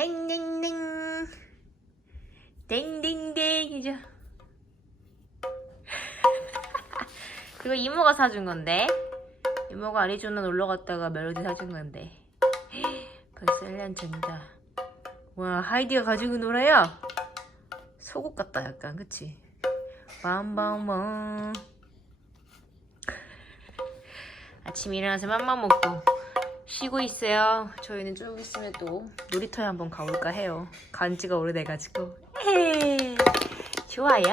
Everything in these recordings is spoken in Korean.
땡땡땡. 땡땡땡 이죠. 그거 이모가 사준 건데. 이모가 아리조나 놀러 갔다가 멜로디 사준 건데. 벌써 1년 전이다. 와 하이디가 가지고 놀아요? 속옷 같다 약간. 그치? 빰빰빰. 아침 일어나서 맘만 먹고 쉬고 있어요. 저희는 좀 있으면 또 놀이터에 한번 가볼까 해요. 간 지가 오래돼가지고. 좋아요?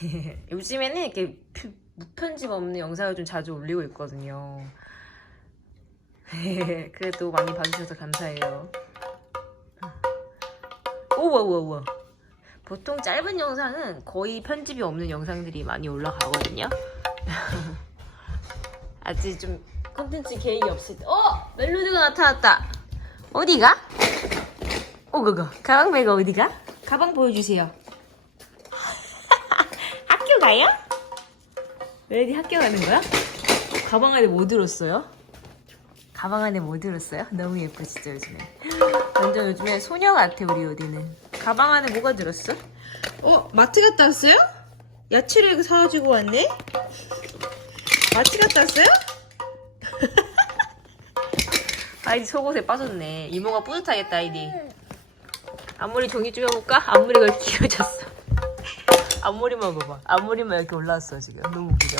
요즘에는 이렇게 표- 무편집 없는 영상을 좀 자주 올리고 있거든요. 그래도 많이 봐주셔서 감사해요. 우와 우와 우와. 보통 짧은 영상은 거의 편집이 없는 영상들이 많이 올라가거든요 아직 좀 콘텐츠 계획이 없을 때 어! 멜로디가 나타났다 어디가? 오고고 가방배가 어디가? 가방 보여주세요 학교 가요? 멜로디 학교 가는 거야? 가방 안에 뭐 들었어요? 가방 안에 뭐 들었어요? 너무 예뻐 진짜 요즘에 완전 요즘에 소녀 같아 우리 어디는 가방 안에 뭐가 들었어? 어? 마트 갔다 왔어요? 야채를 사가지고 왔네? 마트 갔다 왔어요? 아이디 속옷에 빠졌네. 이모가 뿌듯하겠다 아이디. 앞머리 종이 좀 해볼까? 앞머리가 길어졌어. 앞머리만 봐봐. 앞머리만 이렇게 올라왔어 지금. 너무 웃기죠?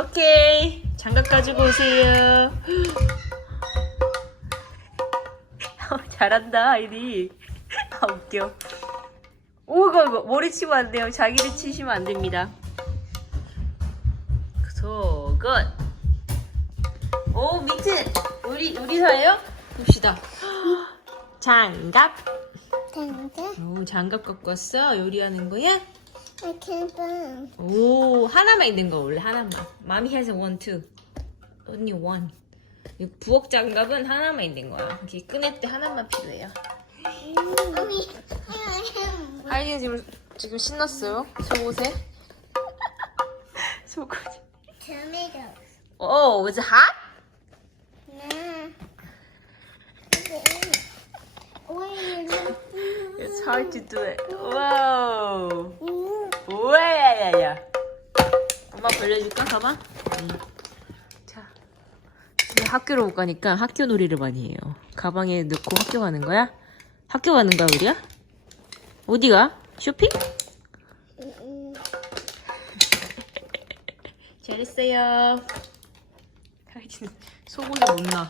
오케이. 장갑 가지고 오세요. 어, 잘한다 아이디. 아 웃겨. 오 이거 머리 치면 안 돼요. 자기를 치시면 안 됩니다. 소 굿오 미트. 우리 우리 사예요? 봅시다. 장갑. 당근, 오 장갑 갖고 왔어? 요리하는 거야? 아케방, 오 하나만 있는 거 원래 하나만. 마미 has one two only one. 이 부엌 장갑은 하나만 있는 거야. 이렇게 꺼낼 때 하나만 필요해요? 어미, 아이디가 지금 지금 신났어요? 속옷에? 속옷 토 마토, 오 was it hot? 나, 오일, It's hard to do it 와우 우와야야야 엄마 벌려줄까 가방? 응. 자 집에 학교로 못 가니까 학교 놀이를 많이 해요 가방에 넣고 학교 가는 거야? 학교 가는 거야 우리야? 어디가? 쇼핑? 잘했어요. 하이진 속옷에 못 나.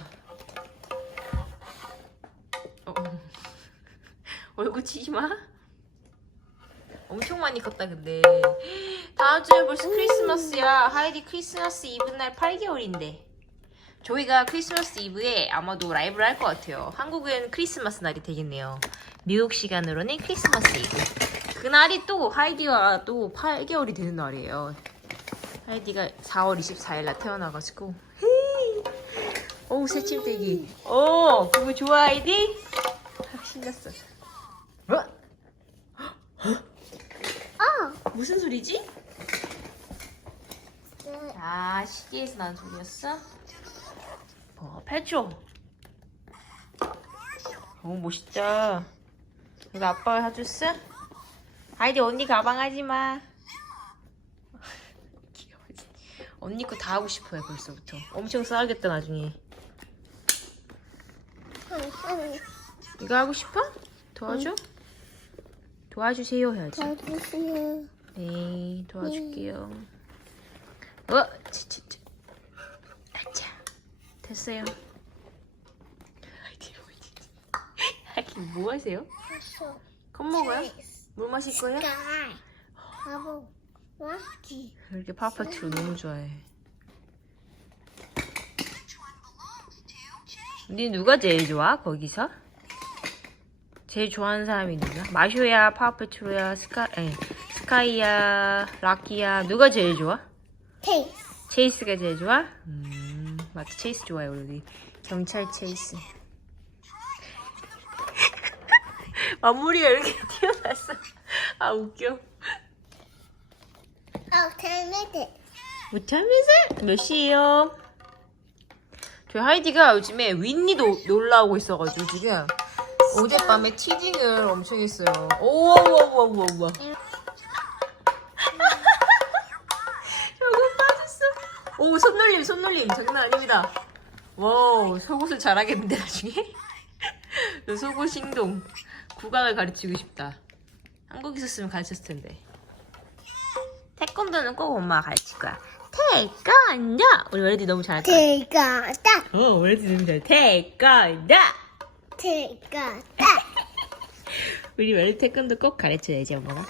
어. 얼굴 치지 마. 엄청 많이 컸다 근데. 다음 주에 벌써 크리스마스야. 하이디 크리스마스 이브 날 8개월인데. 저희가 크리스마스 이브에 아마도 라이브를 할 것 같아요. 한국은 크리스마스 날이 되겠네요. 미국 시간으로는 크리스마스 이브. 그날이 또 하이디가 또 8개월이 되는 날이에요 하이디가 4월 24일 날 태어나가지고 오 새침대기 오 그거 좋아 하이디? 아, 신났어 어? 어, 무슨 소리지? 아 시계에서 난 소리였어? 어 페트롤 오 멋있다 이거 아빠가 사줬어? 아이디 언니 가방 하지마 귀여워 언니 거 다 하고 싶어요 벌써부터 엄청 싸우겠다 나중에 이거 하고 싶어? 도와줘? 도와주세요 해야지 도와주세요. 네, 도와줄게요. 어, 치치치. 아차, 됐어요. 아이디 아이디 뭐 하세요? 컵 먹어요? 물 마실 거예요? 스카 와키, 이렇게 파파트로 너무 좋아해. 니 누가 제일 좋아? 거기서? 제일 좋아하는 사람이 누구야? 마쇼야, 파파트로야, 스카, 스카이야, 락키야. 누가 제일 좋아? 테이스, 체이스가 제일 좋아? 음, 맞지. 체이스 좋아요, 우리. 경찰 체이스. 앞머리가 이렇게 튀어났어. 아, 웃겨. 어, 토마토, 못하면서 몇 시에요? 저희 하이디가 요즘에 윈니도 놀라오고 있어가지고 지금 어젯밤에 티징을 엄청 했어요. 오와와와와와. 저거 빠졌어. 오 손놀림 손놀림 장난 아닙니다. 와우 속옷을 잘하겠는데 나중에. 속옷 행동 국악을 가르치고 싶다. 한국 있었으면 가르쳤을 텐데. 태권도는 꼭 엄마가 가르칠 거야. 태권도! 우리 웰디 너무 잘할 거야. 딱 어, 웰디 너무 잘해. 태권도! 딱 우리 웰디 태권도 꼭 가르쳐야지, 엄마가.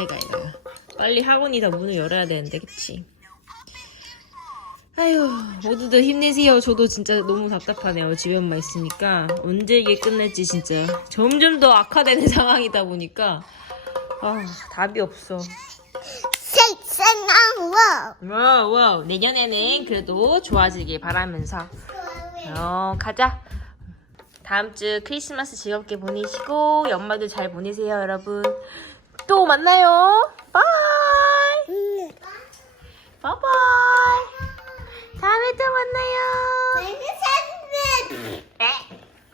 애가, 애가. 빨리 학원이 다 문을 열어야 되는데, 그치? 아휴, 모두들 힘내세요. 저도 진짜 너무 답답하네요. 집에만 있으니까. 언제 이게 끝날지 진짜. 점점 더 악화되는 상황이다 보니까. 아, 답이 없어. 세상한 워 와우, 와우. 내년에는 그래도 좋아지길 바라면서. 어, 가자. 다음 주 크리스마스 즐겁게 보내시고, 연말도 잘 보내세요, 여러분. 또 만나요. 바이. 음. 바이바이. 다음에 또 만나요.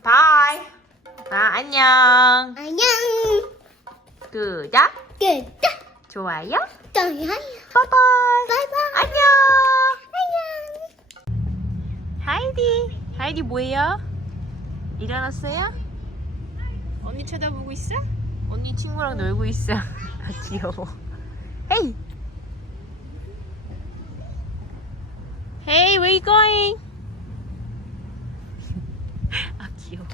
바이. 아, 안녕. 안녕 구독, 끝 좋아요. 떠요 바이바이. 바이바이 안녕. 안녕 하이디. 하이디 뭐예요? 일어났어요? 언니 쳐다보고 있어? 언니 친구랑 놀고 있어. 아, 귀여워. 헤이. Hey, where you going? 아, 귀여워.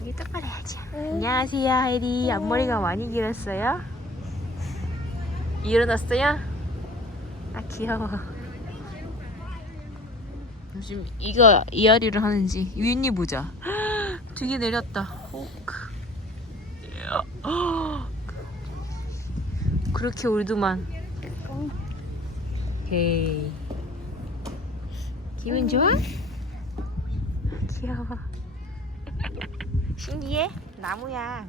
여기 똑바로 해야지. 안녕하세요, 하이디. 앞머리가 많이 길었어요? 일어났어요? 아, 귀여워. 요즘 이거 이하리를 하는지 윈니 보자. 되게 내렸다. 호크. 그렇게 울더만. 헤이. 기분 좋아? 귀여워. 신기해? 나무야.